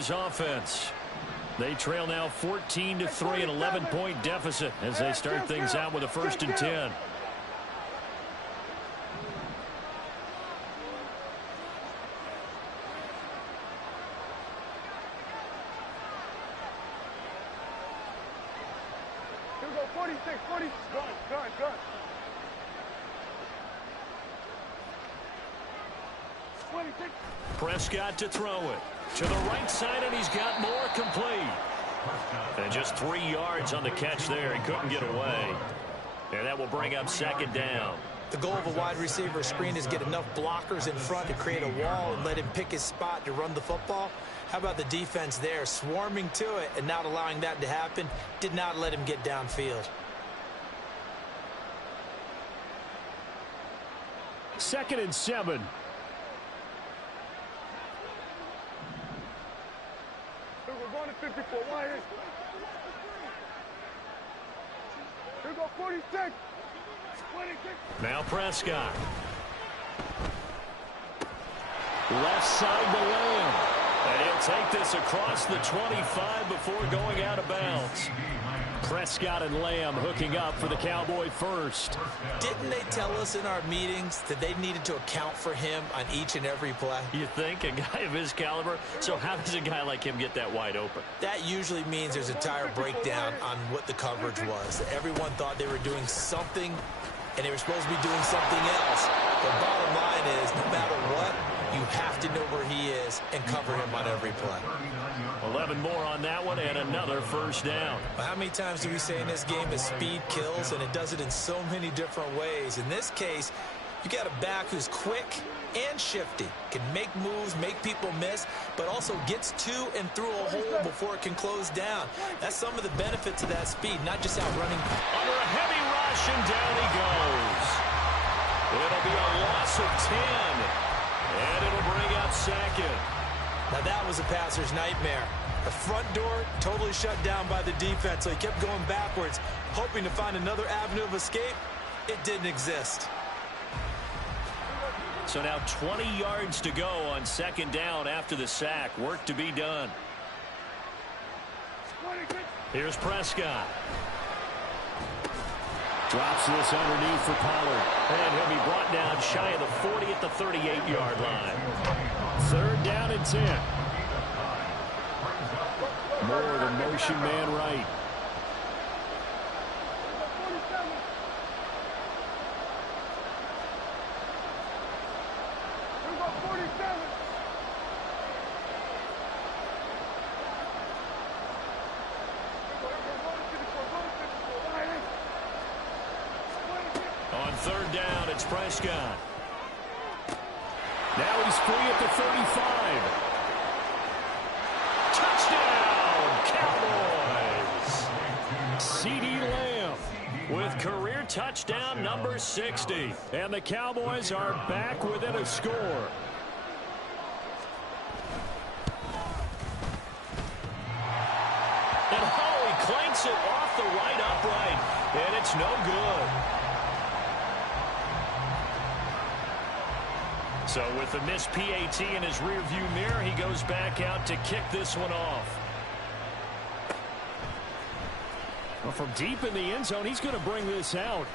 Cowboys offense. They trail now 14-3, an 11-point deficit as they start things out with a 1st and 10. Prescott to throw it. To the right side, and he's got more, complete. And just 3 yards on the catch there. He couldn't get away. And that will bring up 2nd down. The goal of a wide receiver screen is get enough blockers in front to create a wall and let him pick his spot to run the football. How about the defense there, swarming to it and not allowing that to happen? Did not let him get downfield. 2nd and 7. We're going to 54. Why is? Here we go, 46. 26. Now Prescott. Left side to Lamb. And he'll take this across the 25 before going out of bounds. Prescott and Lamb hooking up for the Cowboy first. Didn't they tell us in our meetings that they needed to account for him on each and every play? You think? A guy of his caliber? So how does a guy like him get that wide open? That usually means there's a tire breakdown on what the coverage was. Everyone thought they were doing something, and they were supposed to be doing something else. The bottom line is, no matter what, you have to know where he is and cover him on every play. 11 more on that one and another 1st down. Well, how many times do we say in this game that speed kills, and it does it in so many different ways? In this case, you got a back who's quick and shifty, can make moves, make people miss, but also gets to and through a hole before it can close down. That's some of the benefits of that speed, not just outrunning. Under a heavy rush, and down he goes. It'll be a loss of 10, and it'll bring up 2nd. Now that was a passer's nightmare. The front door totally shut down by the defense, so he kept going backwards, hoping to find another avenue of escape. It didn't exist. So now 20 yards to go on 2nd down after the sack. Work to be done. Here's Prescott. Drops this underneath for Pollard. And he'll be brought down shy of the 40 at the 38-yard line. 3rd down and 10. More of the motion man right. On 3rd down, it's Prescott. Now he's free at the 35. Touchdown, Cowboys! CeeDee Lamb with career touchdown number 60. And the Cowboys are back within a score. And he clanks it off the right upright. And it's no good. So with the missed PAT in his rearview mirror, he goes back out to kick this one off. Well, from deep in the end zone, he's going to bring this out.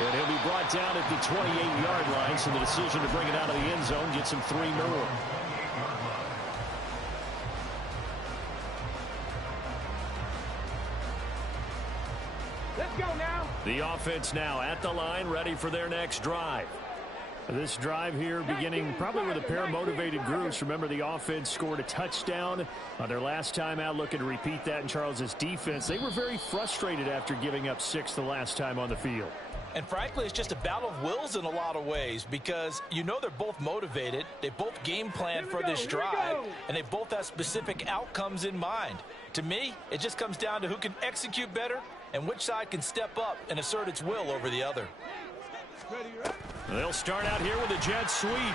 And he'll be brought down at the 28-yard line, so the decision to bring it out of the end zone gets him 3 more. Let's go now. The offense now at the line, ready for their next drive. This drive here beginning probably with a pair of motivated groups. Remember, the offense scored a touchdown on their last time out, looking to repeat that in Charles's defense. They were very frustrated after giving up 6 the last time on the field. And frankly, it's just a battle of wills in a lot of ways, because you know they're both motivated. They both game planned for this drive, and they both have specific outcomes in mind. To me, it just comes down to who can execute better and which side can step up and assert its will over the other. They'll start out here with a jet sweep. And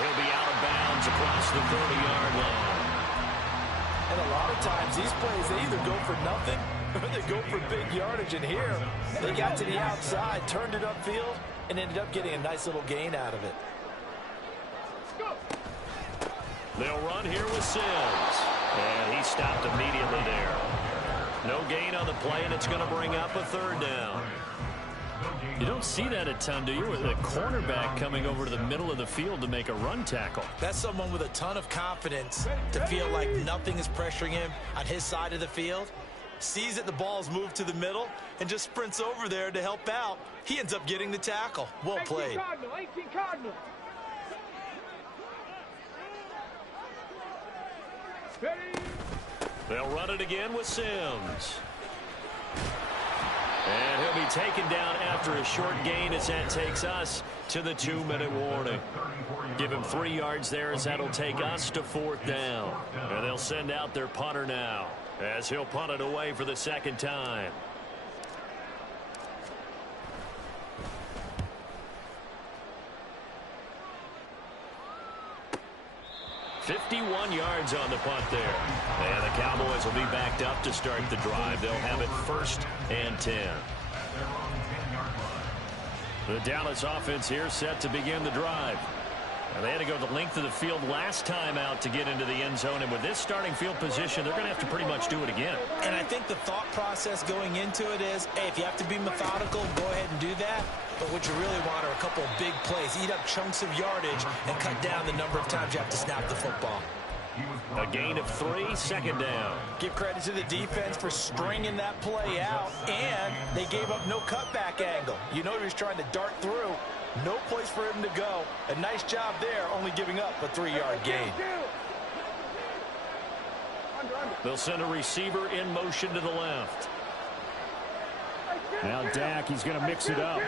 he'll be out of bounds across the 30-yard line. And a lot of times these plays, they either go for nothing or they go for big yardage. And here, they got to the outside, turned it upfield, and ended up getting a nice little gain out of it. They'll run here with Sims. And he stopped immediately there. No gain on the play, and it's going to bring up a third down. You don't see that a ton, do you? With a cornerback coming over to the middle of the field to make a run tackle. That's someone with a ton of confidence to feel like nothing is pressuring him on his side of the field. Sees that the ball's moved to the middle and just sprints over there to help out. He ends up getting the tackle. Well played. 18 Cardinal. Ready? They'll run it again with Sims. And he'll be taken down after a short gain as that takes us to the 2-minute warning. Give him 3 yards there as that'll take us to 4th down. And they'll send out their punter now as he'll punt it away for the second time. 51 yards on the punt there. And the Cowboys will be backed up to start the drive. They'll have it 1st and 10. The Dallas offense here set to begin the drive. And they had to go the length of the field last time out to get into the end zone. And with this starting field position, they're going to have to pretty much do it again. And I think the thought process going into it is, hey, if you have to be methodical, go ahead and do that. But what you really want are a couple of big plays. Eat up chunks of yardage and cut down the number of times you have to snap the football. A gain of 3, 2nd down. Give credit to the defense for stringing that play out. And they gave up no cutback angle. You know he was trying to dart through. No place for him to go. A nice job there, only giving up a 3-yard gain. They'll send a receiver in motion to the left. Now Dak, he's going to mix it up.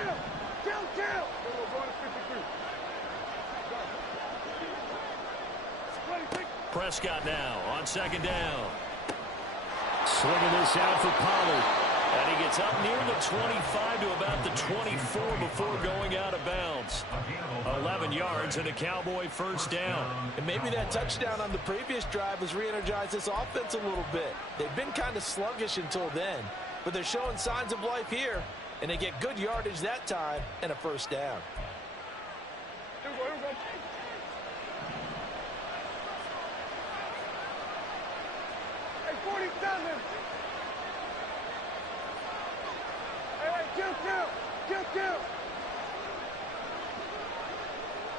Prescott now on 2nd down. Slinging this out for Pollard. And he gets up near the 25 to about the 24 before going out of bounds. 11 yards and a Cowboy 1st down. And maybe that touchdown on the previous drive has re-energized this offense a little bit. They've been kind of sluggish until then. But they're showing signs of life here. And they get good yardage that time and a 1st down. Here we go. Hey, 47. Hey, chill.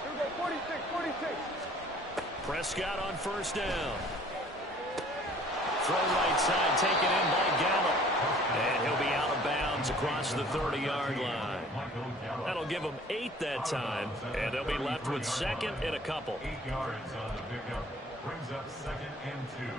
Here we go, 46. Prescott on 1st down. Throw right side, taken in by Gallup. And he'll be out of bounds across the 30-yard line. That'll give them 8 that time, and they'll be left with 2nd and a couple. 8 yards on the pickup. Brings up 2nd and 2.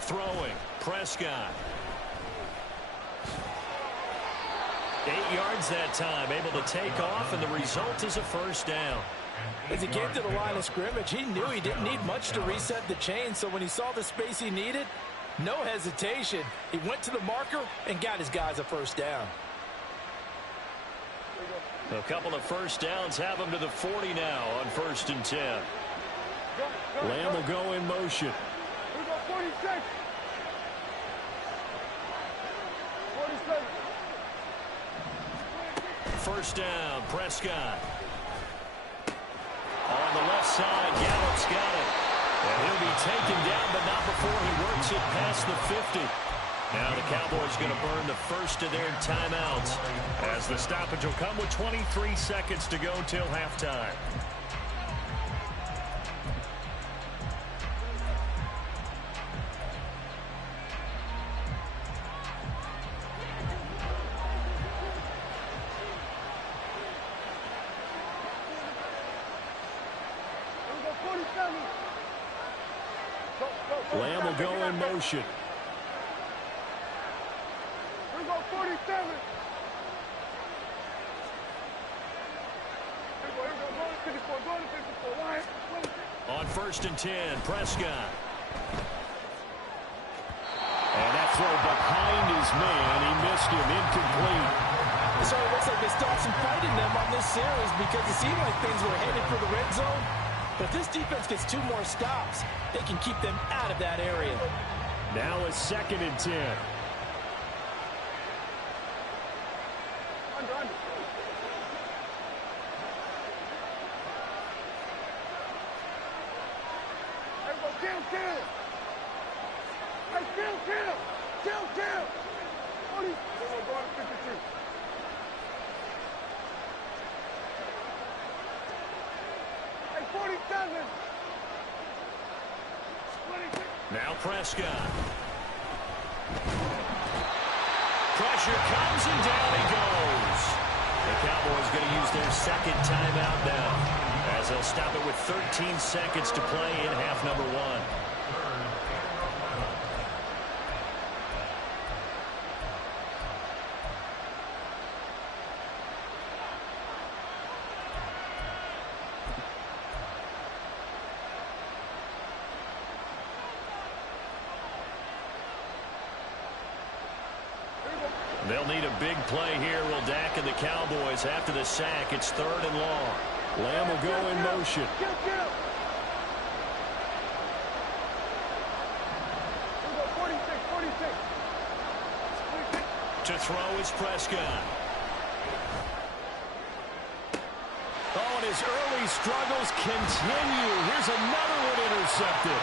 Throwing, Prescott. 8 yards that time, able to take off, and the result is a 1st down. As he came to the line of scrimmage, he knew he didn't need much to reset the chain, so when he saw the space he needed, no hesitation. He went to the marker and got his guys a 1st down. A couple of 1st downs have him to the 40 now on 1st and 10. Lamb will go in motion. Here we go, 46. 47. 1st down, Prescott. On the left side, Gallup's got it. And he'll be taken down, but not before he works it past the 50. Now the Cowboys going to burn the 1st of their timeouts as the stoppage will come with 23 seconds to go till halftime. Lamb will go in motion. Here we go, 47. Go to 54. On 1st and 10, Prescott. And that throw behind his man. He missed him, incomplete. It sort of looks like they still have some fight in them on this series because it seemed like things were headed for the red zone. But if this defense gets 2 more stops, they can keep them out of that area. Now a 2nd and 10. Under. There we go, kill. Hey, kill. 40. We're going to go to 52. Hey, 47. 26. Now Prescott. Pressure comes and down he goes. The Cowboys going to use their 2nd timeout now, as they'll stop it with 13 seconds to play in half number 1. They'll need a big play here. Will Dak and the Cowboys after the sack. It's 3rd and long. Lamb will go in motion. Kill. Here we go, 46. To throw is Prescott. Oh, and his early struggles continue. Here's another one intercepted.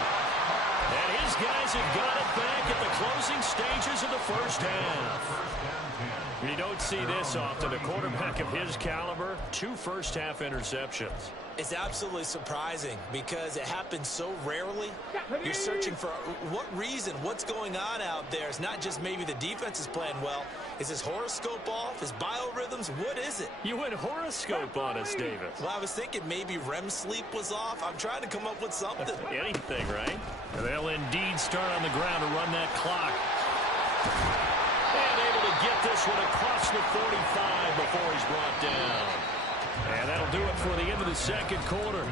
And his guys have got it back at the closing stages of the first half. You don't see this often. A quarterback of his caliber, 2 first-half interceptions. It's absolutely surprising because it happens so rarely. You're searching for what reason, what's going on out there. It's not just maybe the defense is playing well. Is his horoscope off? His biorhythms? What is it? You went horoscope on us, David. Well, I was thinking maybe REM sleep was off. I'm trying to come up with something. Anything, right? And they'll indeed start on the ground to run that clock. And able to get this one across the 45 before he's brought down. And that'll do it for the end of the 2nd quarter.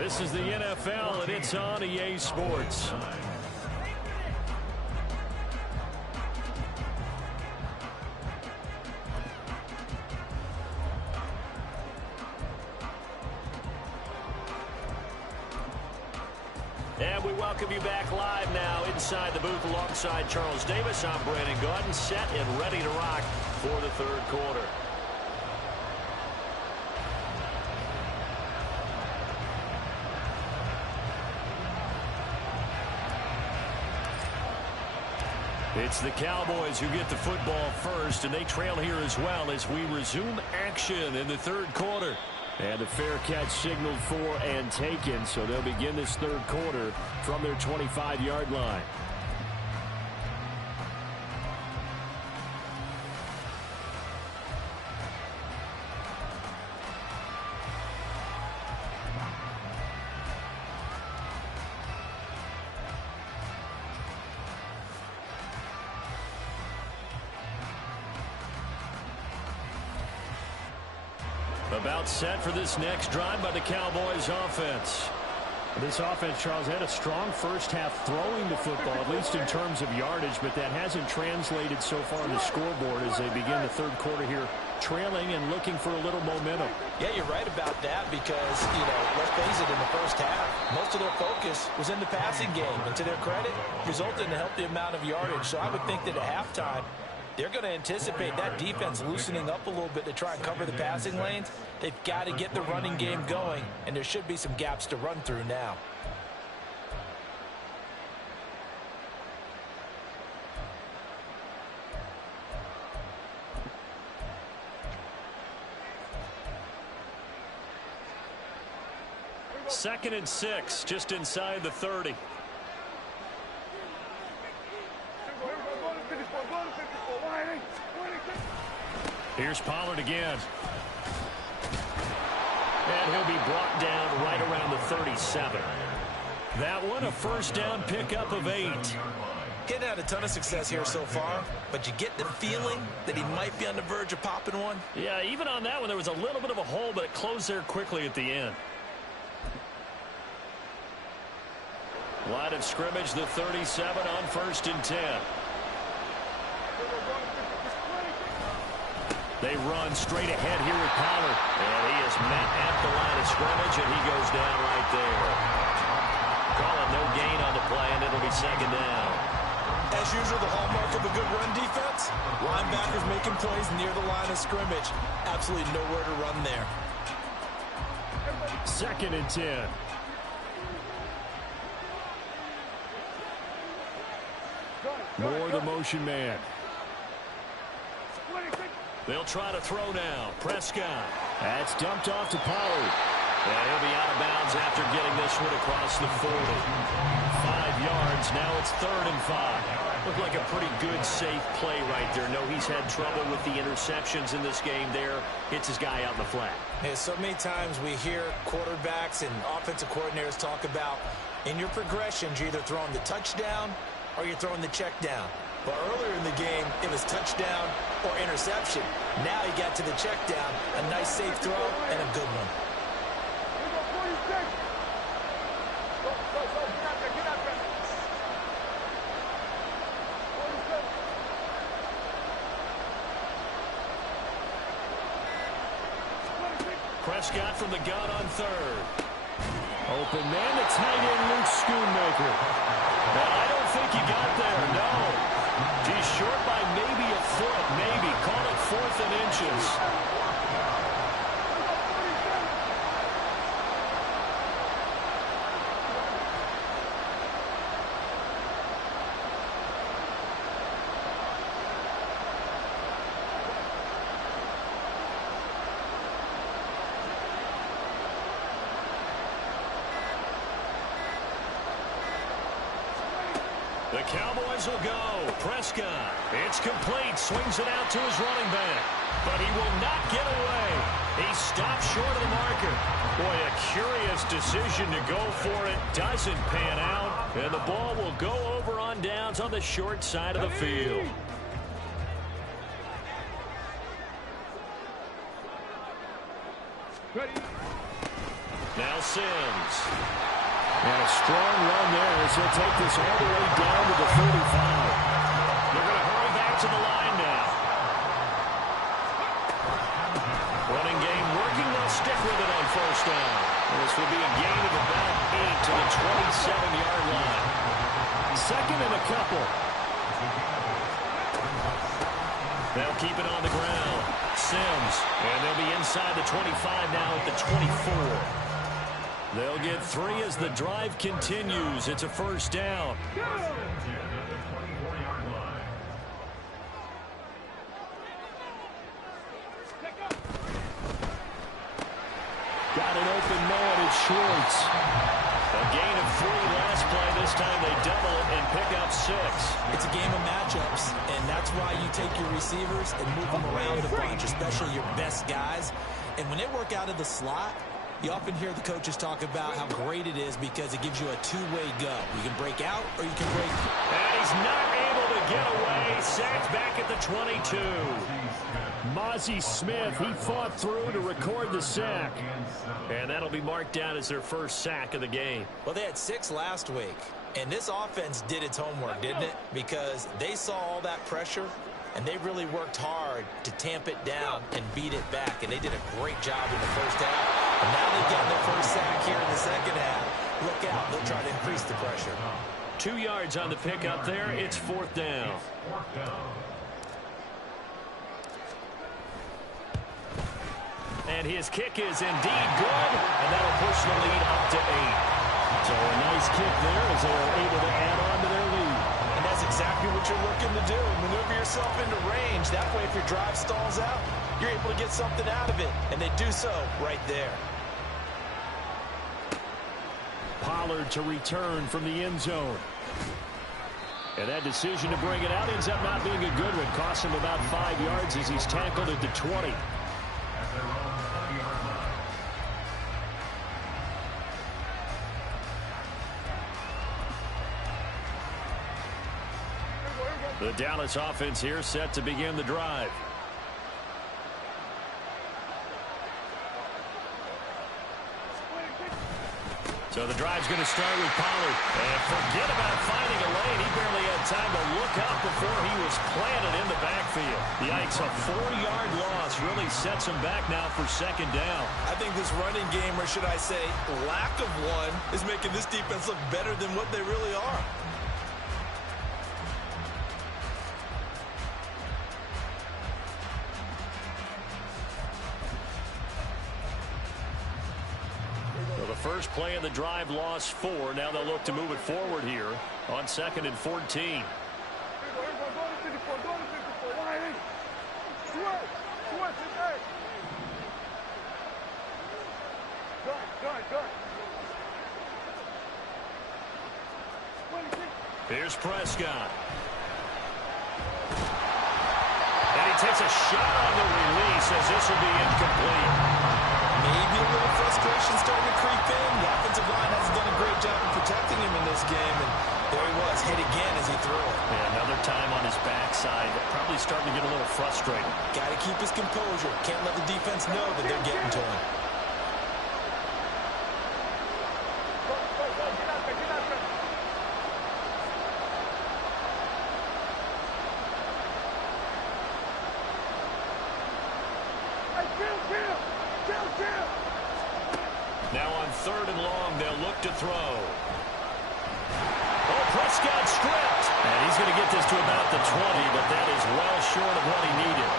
This is the NFL, and it's on EA Sports. And we welcome you back live now inside the booth alongside Charles Davis. I'm Brandon Gaudin, set and ready to rock for the 3rd quarter. It's the Cowboys who get the football first, and they trail here as well as we resume action in the 3rd quarter. And a fair catch signaled for and taken, so they'll begin this 3rd quarter from their 25-yard line. About set for this next drive by the Cowboys offense. This offense, Charles, had a strong first half throwing the football, at least in terms of yardage, but that hasn't translated so far on the scoreboard as they begin the 3rd quarter here, trailing and looking for a little momentum. Yeah, you're right about that because, let's face it, in the first half, most of their focus was in the passing game. And to their credit, resulted in a healthy amount of yardage. So I would think that at halftime, they're going to anticipate that defense loosening up a little bit to try and cover the passing lanes. They've got to get the running game going, and there should be some gaps to run through now. Second and 6, just inside the 30. Here's Pollard again. And he'll be brought down right around the 37. That one, a first down pickup of 8. Getting had a ton of success here so far, but you get the feeling that he might be on the verge of popping one. Yeah, even on that one, there was a little bit of a hole, but it closed there quickly at the end. Line of scrimmage, the 37 on 1st and 10. They run straight ahead here with Pollard. And he is met at the line of scrimmage, and he goes down right there. Call it no gain on the play, and it'll be second down. As usual, the hallmark of a good run defense, linebackers making plays near the line of scrimmage. Absolutely nowhere to run there. 2nd and 10. More the motion man. They'll try to throw now. Prescott. That's dumped off to Pollard. And he'll be out of bounds after getting this one across the 40. 5 yards. Now it's 3rd and 5. Looked like a pretty good, safe play right there. No, he's had trouble with the interceptions in this game there. Hits his guy out in the flat. Hey, so many times we hear quarterbacks and offensive coordinators talk about in your progressions, you're either throwing the touchdown or you're throwing the check down. But earlier in the game, it was touchdown or interception. Now he got to the check down. A nice, safe throw and a good one. Prescott from the gun on 3rd. Open man, the tight end, Luke Schoonmaker. But I don't think he got there, no. He's short by maybe a foot, maybe. Call it 4th and inches. The Cowboys will go. Prescott. It's complete. Swings it out to his running back. But he will not get away. He stopped short of the marker. Boy, a curious decision to go for it. Doesn't pan out. And the ball will go over on downs on the short side of the field. Now Sims. And a strong run there as he'll take this all the way down to the 35. They're going to hurry back to the line now. Running game working. They'll stick with it on 1st down. And this will be a gain of about 8 to the 27-yard line. 2nd and a couple. They'll keep it on the ground. Sims. And they'll be inside the 25 now at the 24. They'll get 3 as the drive continues. It's a 1st down. Got an open man. It's Schwartz. A gain of 3 last play. This time they double it and pick up 6. It's a game of matchups, and that's why you take your receivers and move them around a bunch, especially your best guys. And when they work out of the slot, you often hear the coaches talk about how great it is because it gives you a two-way go. You can break out or you can break. And he's not able to get away. Sacked back at the 22. Mozzie Smith, he fought through to record the sack. And that'll be marked down as their 1st sack of the game. Well, they had 6 last week. And this offense did its homework, didn't it? Because they saw all that pressure, and they really worked hard to tamp it down and beat it back. And they did a great job in the 1st half. And now they've gotten their 1st sack here in the 2nd half. Look out. They'll try to increase the pressure. 2 yards on the pickup there. It's 4th down. And his kick is indeed good. And that'll push the lead up to 8. So a nice kick there as they are able to add on to their lead. And that's exactly what you're looking to do. Maneuver yourself into range. That way, if your drive stalls out, you're able to get something out of it. And they do so right there. Pollard to return from the end zone. And that decision to bring it out ends up not being a good one. Costs him about 5 yards as he's tackled at the 20. The Dallas offense here set to begin the drive. So the drive's going to start with Pollard. And forget about finding a lane. He barely had time to look up before he was planted in the backfield. Yikes, a 4-yard loss really sets him back now for second down. I think this running game, or should I say lack of one, is making this defense look better than what they really are. First play of the drive, lost 4. Now they'll look to move it forward here on 2nd and 14. Here's Prescott. And he takes a shot on the release as this will be incomplete. Maybe a little frustration starting to creep in. The offensive line hasn't done a great job of protecting him in this game. And there he was, hit again as he threw it. Yeah, another time on his backside. Probably starting to get a little frustrated. Got to keep his composure. Can't let the defense know that they're getting to him. Now on 3rd and long, they'll look to throw. Oh, Prescott stripped. And he's going to get this to about the 20, but that is well short of what he needed.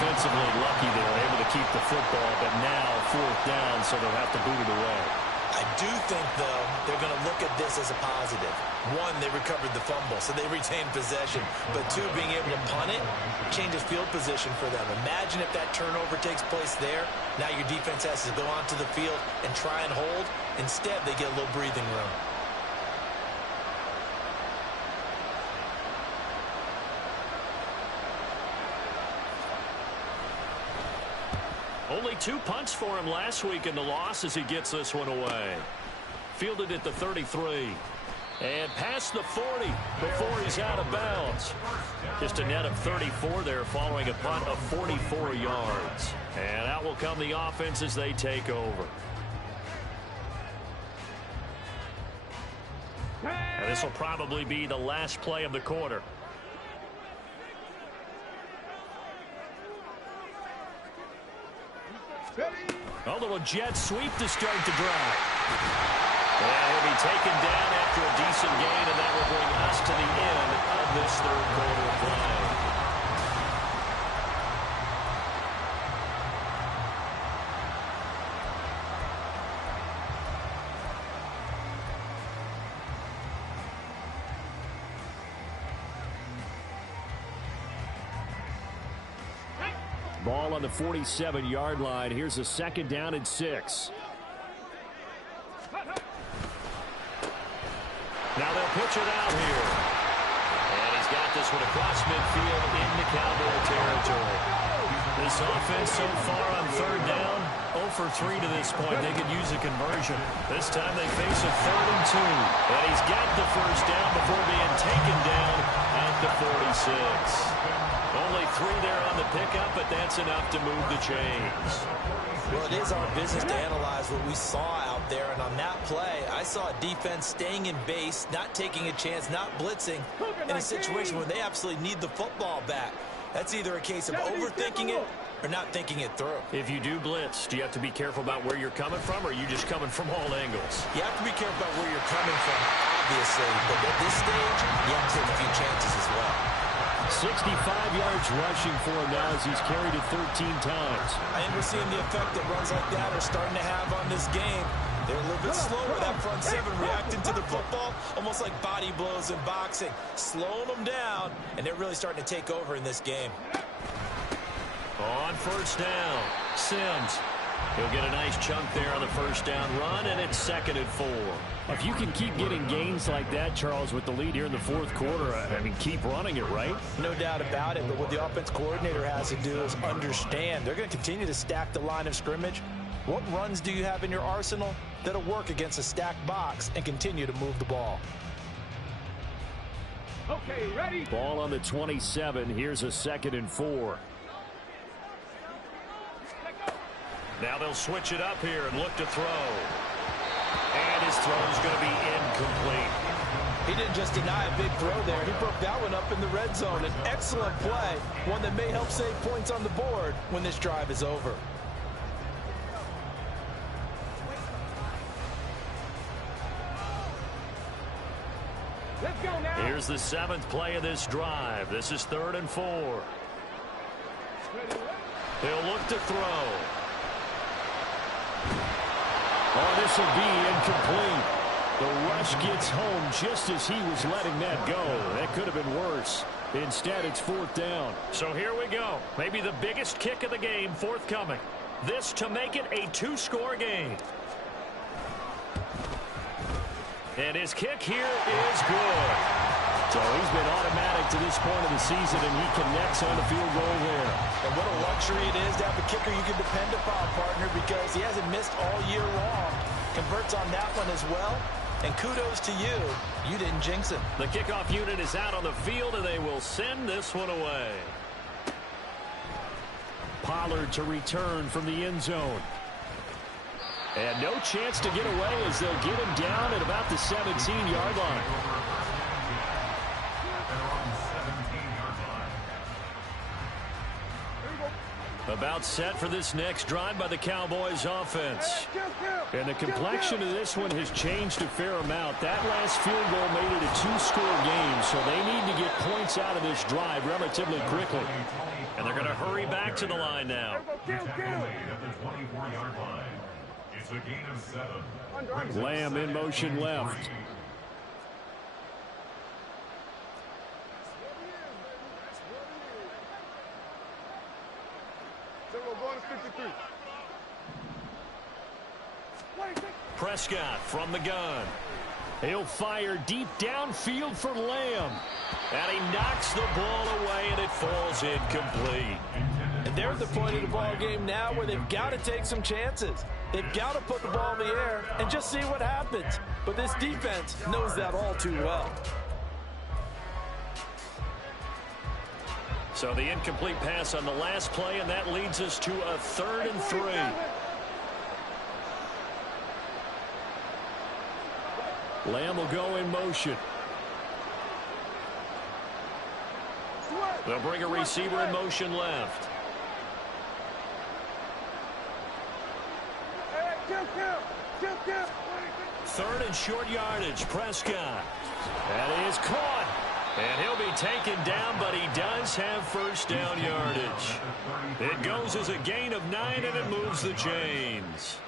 Offensively lucky they were able to keep the football, but now 4th down, so they'll have to boot it away. I do think, though, they're going to look at this as a positive. 1, they recovered the fumble, so they retained possession. But 2, being able to punt it changes field position for them. Imagine if that turnover takes place there. Now your defense has to go onto the field and try and hold. Instead, they get a little breathing room. Only 2 punts for him last week in the loss as he gets this one away. Fielded at the 33. And past the 40 before he's out of bounds. Just a net of 34 there following a punt of 44 yards. And out will come the offense as they take over. And this will probably be the last play of the quarter. A little jet sweep to start the drive. And he'll be taken down after a decent gain, and that will bring us to the end of this 3rd quarter play. Ball on the 47-yard line. Here's a 2nd down and 6. Now they'll pitch it out here. And he's got this one across midfield into Cowboy territory. This offense so far on 3rd down, 0 for 3 to this point. They could use a conversion. This time they face a 3rd and 2. And he's got the 1st down before being taken down at the 46. Only 3 there on the pickup, but that's enough to move the chains. Well, it is our business to analyze what we saw out there, and on that play, I saw a defense staying in base, not taking a chance, not blitzing, in a situation where they absolutely need the football back. That's either a case of overthinking it or not thinking it through. If you do blitz, do you have to be careful about where you're coming from, or are you just coming from all angles? You have to be careful about where you're coming from, obviously, but at this stage, you have to take a few chances as well. 65 yards rushing for him now as he's carried it 13 times. I think we're seeing the effect that runs like that are starting to have on this game. They're a little bit slower, that front 7, reacting to the football, almost like body blows in boxing, slowing them down, and they're really starting to take over in this game. On 1st down, Sims. He'll get a nice chunk there on the 1st down run, and it's 2nd and 4. If you can keep getting gains like that, Charles, with the lead here in the 4th quarter, I mean, keep running it, right? No doubt about it, but what the offense coordinator has to do is understand. They're going to continue to stack the line of scrimmage. What runs do you have in your arsenal that'll work against a stacked box and continue to move the ball? Okay, ready? Ball on the 27. Here's a 2nd and 4. Now they'll switch it up here and look to throw. And his throw is going to be incomplete. He didn't just deny a big throw there. He broke that one up in the red zone. An excellent play, one that may help save points on the board when this drive is over. Let's go now. Here's the 7th play of this drive. This is 3rd and 4. He'll look to throw. Oh, this will be incomplete. The rush gets home just as he was letting that go. That could have been worse. Instead, it's 4th down. So here we go. Maybe the biggest kick of the game forthcoming. This to make it a 2-score game. And his kick here is good. So he's been automatic to this point of the season, and he connects on the field goal there. And what a luxury it is to have a kicker you can depend upon, partner, because he hasn't missed all year long. Converts on that one as well. And kudos to you. You didn't jinx him. The kickoff unit is out on the field, and they will send this one away. Pollard to return from the end zone. And no chance to get away as they'll get him down at about the 17-yard line. About set for this next drive by the Cowboys offense. And the complexion of this one has changed a fair amount. That last field goal made it a 2-score game, so they need to get points out of this drive relatively quickly. And they're going to hurry back to the line now. It's a gain of 7. Lamb in motion left. Prescott from the gun. He'll fire deep downfield for Lamb. And he knocks the ball away, and it falls incomplete. And they're at the point of the ball game now where they've got to take some chances. They've got to put the ball in the air and just see what happens. But this defense knows that all too well. So the incomplete pass on the last play, and that leads us to a 3rd and 3. Lamb will go in motion. They'll bring a receiver in motion left. Third and short yardage. Prescott. That is caught. And he'll be taken down, but he does have first down yardage. It goes as a gain of 9, and it moves the chains.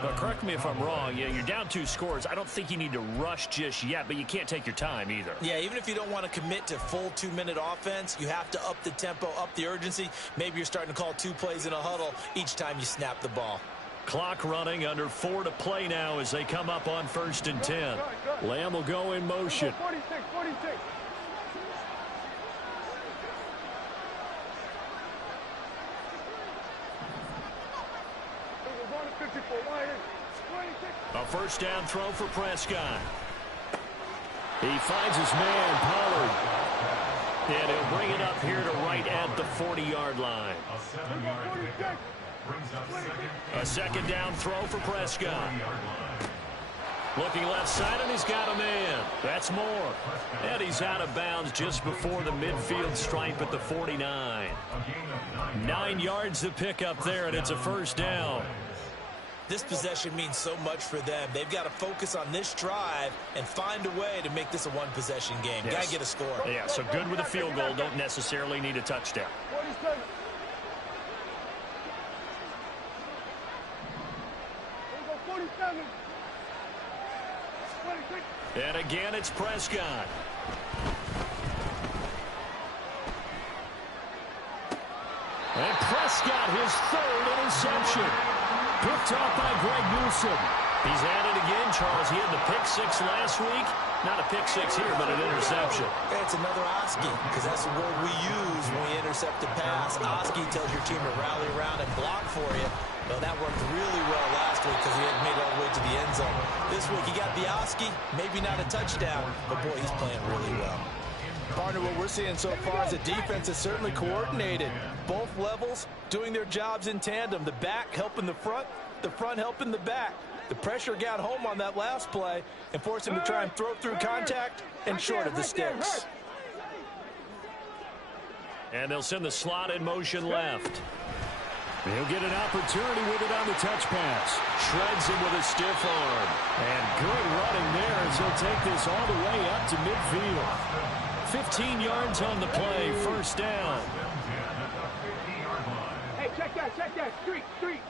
But correct me if I'm wrong. Yeah, you're down 2 scores. I don't think you need to rush just yet, but you can't take your time either. Yeah, even if you don't want to commit to full 2-minute offense, you have to up the tempo, up the urgency. Maybe you're starting to call 2 plays in a huddle each time you snap the ball. Clock running, under 4 to play now as they come up on 1st and 10. Lamb will go in motion. 46. A first down throw for Prescott. He finds his man, Pollard. And he'll bring it up here to right at the 40-yard line. A second down throw for Prescott. Looking left side, and he's got a man. That's more. And he's out of bounds just before the midfield stripe at the 49. 9 yards to pick up there, and it's a first down. This possession means so much for them. They've got to focus on this drive and find a way to make this a one-possession game. Yes. Got to get a score. Yeah, so good with a field goal. Don't necessarily need a touchdown. 47. There we go, 47. 26. And again, it's Prescott. And Prescott, his 3rd interception. Picked off by Greg Newsome. He's at it again, Charles. He had the pick 6 last week. Not a pick 6 here, but an interception. It's another Oski, because that's the word we use when we intercept a pass. Oski tells your team to rally around and block for you. Well, that worked really well last week because he had made it all the way to the end zone. This week he got the Oski, maybe not a touchdown, but boy, he's playing really well. Partner, what we're seeing so far is the defense is certainly coordinated. Both levels doing their jobs in tandem. The back helping the front, The front helping the back. The pressure got home on that last play and forced him to try and throw through contact and short of the sticks. And they'll send the slot in motion left. He'll get an opportunity with it on the touch pass. Shreds him with a stiff arm. And good running there as he'll take this all the way up to midfield. 15 yards on the play, first down. Hey, check that. Street.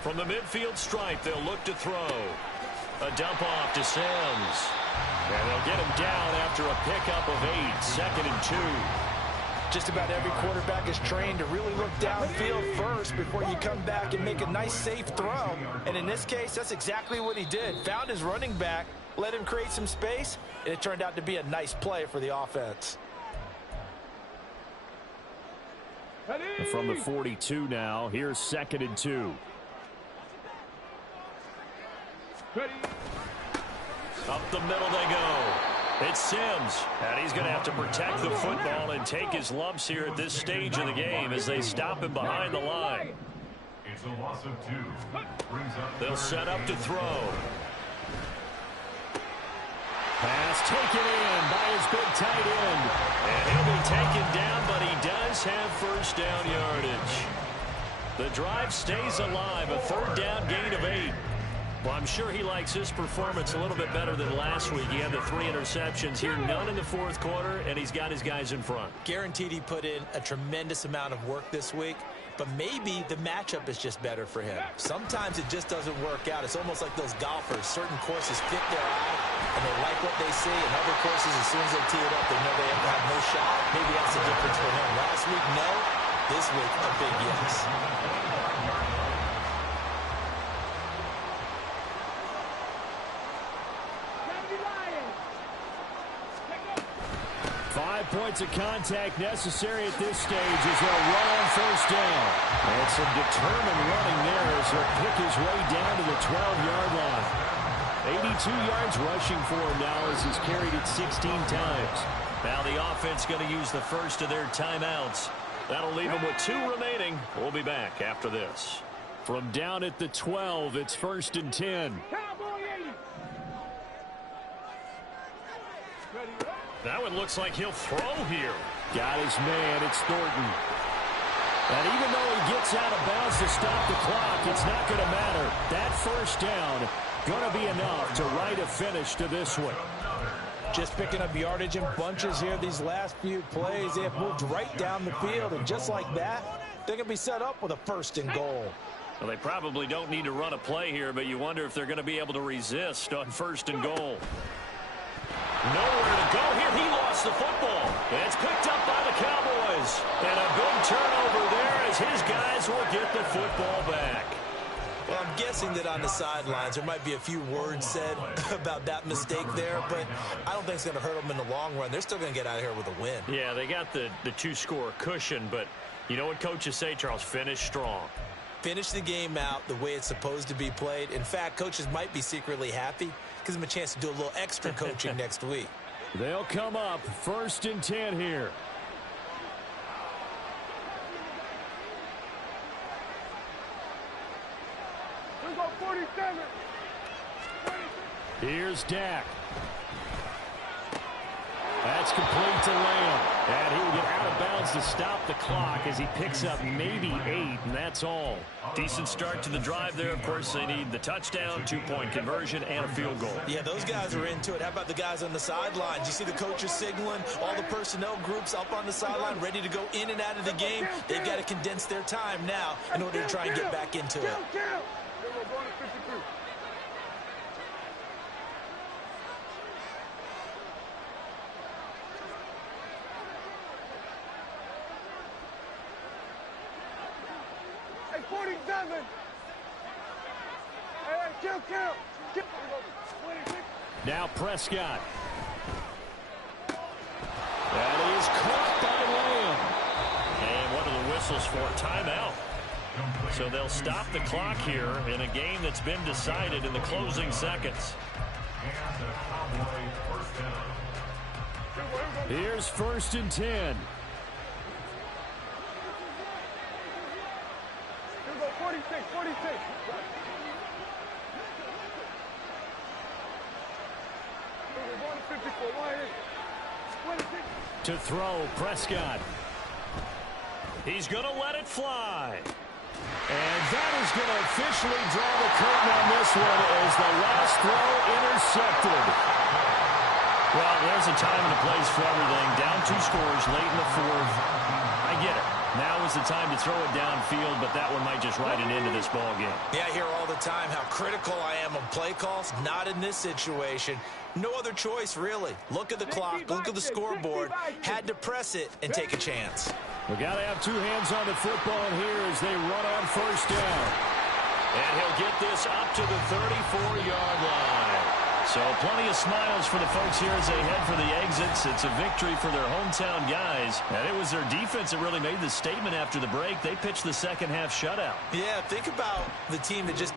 From the midfield stripe, they'll look to throw. A dump off to Sims. And they'll get him down after a pickup of 8, 2nd and 2. Just about every quarterback is trained to really look downfield first before you come back and make a nice, safe throw. And in this case, that's exactly what he did. Found his running back, let him create some space, and it turned out to be a nice play for the offense. From the 42 now, here's 2nd and 2. Up the middle they go. It's Sims, and he's going to have to protect the football and take his lumps here at this stage of the game as they stop him behind the line. It's a loss of 2. Brings up They'll set up to throw. Pass taken in by his big tight end. And he'll be taken down, but he does have first down yardage. The drive stays alive, a 3rd down gain of 8. Well, I'm sure he likes his performance a little bit better than last week. He had the 3 interceptions here, none in the 4th quarter, and he's got his guys in front. Guaranteed he put in a tremendous amount of work this week, but maybe the matchup is just better for him. Sometimes it just doesn't work out. It's almost like those golfers. Certain courses fit their eye, and they like what they see, and other courses, as soon as they tee it up, they know they have no shot. Maybe that's the difference for him. Last week, no. This week, a big yes. 5 points of contact necessary at this stage as they'll run on first down. And some determined running there as he'll pick his way down to the 12-yard line. 82 yards rushing for him now as he's carried it 16 times. Now the offense going to use the first of their timeouts. That'll leave them with 2 remaining. We'll be back after this. From down at the 12, it's 1st and 10. That one looks like he'll throw here. Got his man. It's Thornton. And even though he gets out of bounds to stop the clock, it's not going to matter. That first down going to be enough to write a finish to this one. Just picking up yardage in bunches here these last few plays. They have moved right down the field, and just like that, they're going to be set up with a 1st and goal. Well, they probably don't need to run a play here, but you wonder if they're going to be able to resist on 1st and goal. Nowhere to go here. He lost the football. And it's picked up by the Cowboys. And a big turnover there as his guys will get the football back. Well, I'm guessing that on the sidelines there might be a few words said about that mistake there, but I don't think it's going to hurt them in the long run. They're still going to get out of here with a win. Yeah, they got the 2-score cushion, but you know what coaches say, Charles? Finish strong. Finish the game out the way it's supposed to be played. In fact, coaches might be secretly happy. Gives them a chance to do a little extra coaching next week. They'll come up 1st and 10 here. We go 47. Here's Dak. That's complete to Lamb. And he will get out of bounds to stop the clock as he picks up maybe 8, and that's all. Decent start to the drive there. Of course, they need the touchdown, 2-point conversion, and a field goal. Yeah, those guys are into it. How about the guys on the sidelines? You see the coaches signaling, all the personnel groups up on the sideline ready to go in and out of the game. They've got to condense their time now in order to try and get back into it. Hey, 47. Hey, kill. Now Prescott. That is caught by Lamb. And what are the whistles for? Timeout. So they'll stop the clock here in a game that's been decided in the closing seconds. Here's 1st and 10. We go 47. 46, 46. We're going to 54, right here. 26. To throw, Prescott. He's going to let it fly. And that is going to officially draw the curtain on this one as the last throw intercepted. Well, there's a time and a place for everything. Down 2 scores late in the 4th. I get it. Now is the time to throw it downfield, but that one might just write an end to this ball game. Yeah, I hear all the time how critical I am of play calls. Not in this situation. No other choice, really. Look at the clock. Look at the scoreboard. Had to press it and take a chance. We got to have 2 hands on the football here as they run on first down. And he'll get this up to the 34-yard line. So plenty of smiles for the folks here as they head for the exits. It's a victory for their hometown guys. And it was their defense that really made the statement after the break. They pitched the second half shutout. Yeah, think about the team that just